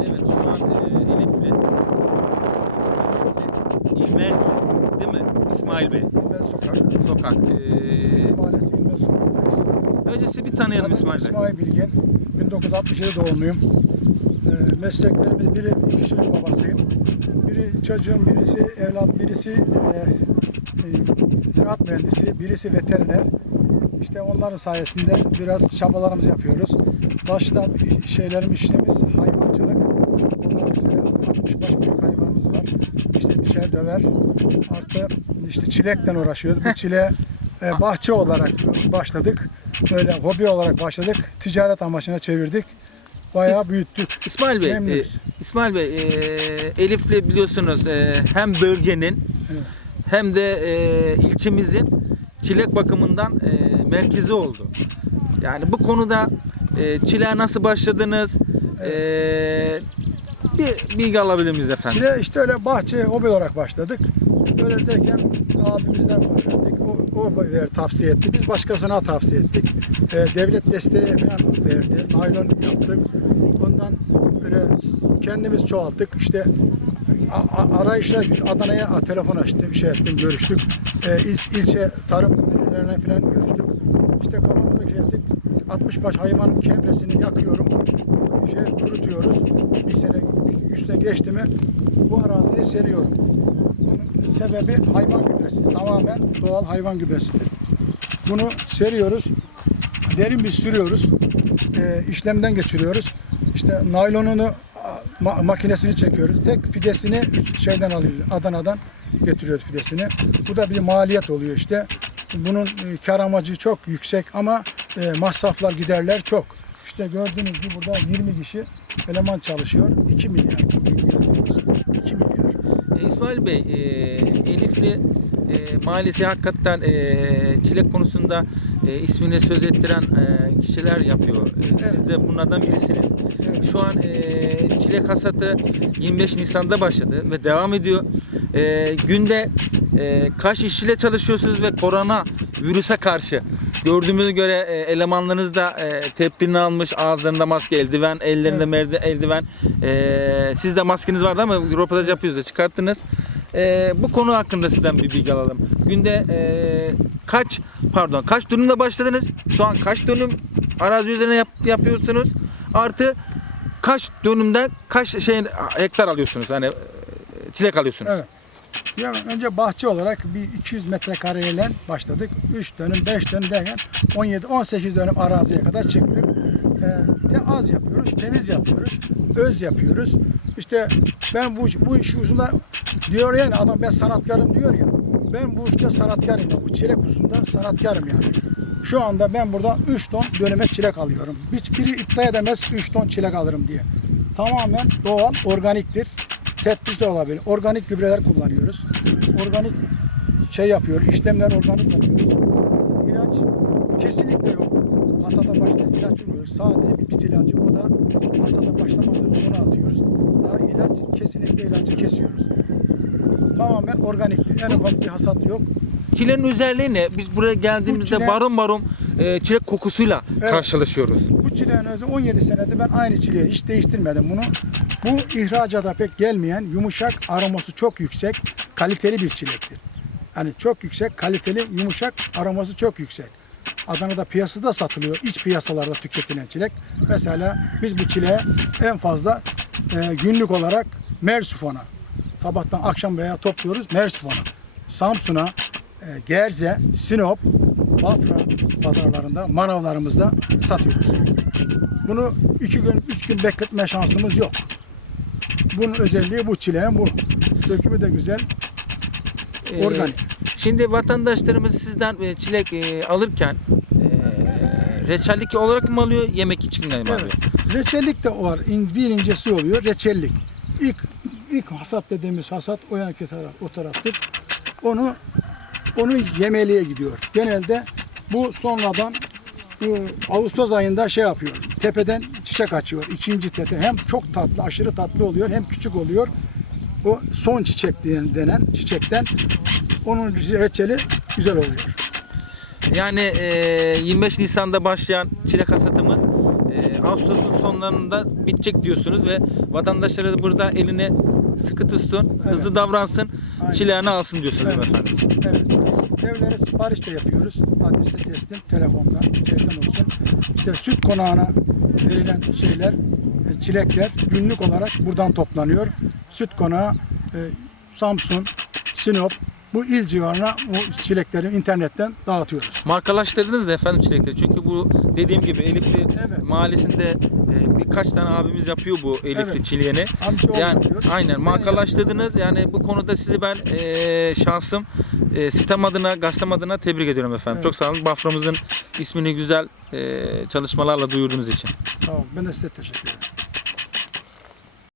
Evet şu an e, Elifli merkezi İlmezli değil mi İsmail Bey? İlmez Sokak. Sokak. E, Mahallesi İlmez Sokak'tayız. öncesi bir tanıyalım İsmail Bey. İsmail Bilgin. 1967 doğumluyum. Ee, mesleklerimiz biri iki çocuk babasıyım. Biri çocuğum, birisi evlat, birisi e, e, ziraat mühendisi, birisi veteriner. İşte onların sayesinde biraz çabalarımızı yapıyoruz. Başta şeylerim işlerimiz hayvancılık. Olmak üzere 60 baş büyük hayvanımız var. İşte biçer döver. Artı işte çilekten uğraşıyoruz. Bu çile e, bahçe olarak başladık. Böyle hobi olarak başladık. Ticaret amaçına çevirdik. Bayağı büyüttük. İsmail Bey, e. İsmail Bey, e, Elifli biliyorsunuz e, hem bölgenin Evet. Hem de e, ilçemizin çilek bakımından e, merkezi oldu. Yani bu konuda e, çileğe nasıl başladınız? E, bir bilgi alabilir miyiz efendim? Çile işte öyle bahçe hobi olarak başladık. Öyle derken abimizden öğrendik. O, o ver, tavsiye etti. Biz başkasına tavsiye ettik. Ee, devlet desteği falan verdi. Naylon yaptık. Ondan böyle kendimiz çoğalttık. İşte a- a- arayışla Adana'ya telefon açtım, şey ettim, görüştük. Ee, il, ilçe tarım müdürlerine falan görüştük. İşte kafamıza şey ettik. 60 baş hayvanın kemresini yakıyorum. Şey kurutuyoruz. Bir sene, üç sene geçti mi bu araziye seriyorum. Bunun sebebi hayvan gübresidir. Tamamen doğal hayvan gübresidir. Bunu seriyoruz. Derin bir sürüyoruz. E, işlemden geçiriyoruz. İşte naylonunu ma- makinesini çekiyoruz. Tek fidesini şeyden alıyoruz. Adana'dan getiriyoruz fidesini. Bu da bir maliyet oluyor işte. Bunun e, kar amacı çok yüksek ama e, masraflar giderler çok. İşte gördüğünüz gibi burada 20 kişi eleman çalışıyor. 2 milyar. Bugün gördüğünüz 2 milyar. E, İsmail Bey, e, Elifli e, mahallesi hakikaten e, çilek konusunda e, ismini söz ettiren e, kişiler yapıyor. E, Siz Evet. de bunlardan birisiniz. Evet. Şu an e, çilek hasatı 25 Nisan'da başladı ve devam ediyor. E, günde e, kaç işçiyle çalışıyorsunuz ve korona virüse karşı gördüğümüze göre e, elemanlarınız da e, tedbirini almış. Ağızlarında maske, eldiven, ellerinde merde, eldiven. E, siz de maskeniz vardı ama röportaj yapıyoruz da çıkarttınız. E, bu konu hakkında sizden bir bilgi alalım. Günde e, kaç pardon kaç dönümle başladınız? Şu an kaç dönüm arazi üzerine yap- yapıyorsunuz? Artı kaç dönümde kaç şey hektar alıyorsunuz? Hani e, çilek alıyorsunuz. Evet. Yani önce bahçe olarak bir 200 metrekareyle başladık. 3 dönüm, 5 dönüm derken 17, 18 dönüm araziye kadar çıktık. Te az yapıyoruz, temiz yapıyoruz, öz yapıyoruz. İşte ben bu, bu iş hususunda diyor yani adam ben sanatkarım diyor ya. Ben bu işte sanatkarım ya. Bu çilek hususunda sanatkarım yani. Şu anda ben burada 3 ton döneme çilek alıyorum. Hiçbiri iddia edemez 3 ton çilek alırım diye. Tamamen doğal, organiktir. Tetbis de olabilir. Organik gübreler kullanıyoruz. Organik şey yapıyor, işlemler organik yapıyoruz. İlaç kesinlikle yok. Hasada başlayan ilaç vurmuyoruz. Sadece bir bit ilacı. O da hasada başlamadan onu atıyoruz. Daha ilaç kesinlikle ilacı kesiyoruz. Tamamen organiktir. En ufak bir hasat yok. Çilenin özelliği ne? Biz buraya geldiğimizde çile- barum barum e, çilek kokusuyla Evet. karşılaşıyoruz. Bu çileğin özü 17 senedir ben aynı çileği hiç değiştirmedim bunu. Bu ihracata pek gelmeyen yumuşak aroması çok yüksek kaliteli bir çilektir. Yani çok yüksek kaliteli yumuşak aroması çok yüksek. Adana'da piyasada satılıyor. iç piyasalarda tüketilen çilek. Mesela biz bu çileğe en fazla e, günlük olarak Mersufon'a sabahtan akşam veya topluyoruz Mersufon'a. Samsun'a, e, Gerze, Sinop, Bafra pazarlarında, manavlarımızda satıyoruz. Bunu iki gün, üç gün bekletme şansımız yok. Bunun özelliği bu çileğin bu. Dökümü de güzel, E, organik. Şimdi vatandaşlarımız sizden e, çilek e, alırken reçellik olarak mı alıyor, yemek için mi alıyor? Evet. Reçellik de var. İn- Bir incesi oluyor. Reçellik. İlk ilk hasat dediğimiz hasat o yanki taraf, o taraftır. Onu onu yemeliğe gidiyor. Genelde bu sonradan bu Ağustos ayında şey yapıyor. Tepeden çiçek açıyor. İkinci tete. Hem çok tatlı, aşırı tatlı oluyor hem küçük oluyor. O son çiçek diyen- denen çiçekten onun reçeli güzel oluyor. Yani e, 25 Nisan'da başlayan çilek hasatımız e, Ağustos'un sonlarında bitecek diyorsunuz ve vatandaşları da burada eline sıkı tutsun, Evet. hızlı davransın, Aynen. çileğini alsın diyorsunuz değil mi Evet. efendim? Evet. Evlere sipariş de yapıyoruz. Adrese teslim, telefondan, şeyden olsun. İşte süt konağına verilen şeyler, e, çilekler günlük olarak buradan toplanıyor. Süt konağı e, Samsun, Sinop bu il civarına bu çilekleri internetten dağıtıyoruz. Markalaştırdınız da efendim çilekleri. Çünkü bu dediğim gibi Elifli Evet. mahallesinde e, birkaç tane abimiz yapıyor bu Elifli Evet. çileğini. Amcaoğlu Yani yapıyor. aynen markalaştırdınız. Yani bu konuda sizi ben e, şansım e, sitem adına, gazetem adına tebrik ediyorum efendim. Evet. Çok sağ olun. Bafra'mızın ismini güzel e, çalışmalarla duyurduğunuz için. Sağ olun. Ben de size teşekkür ederim.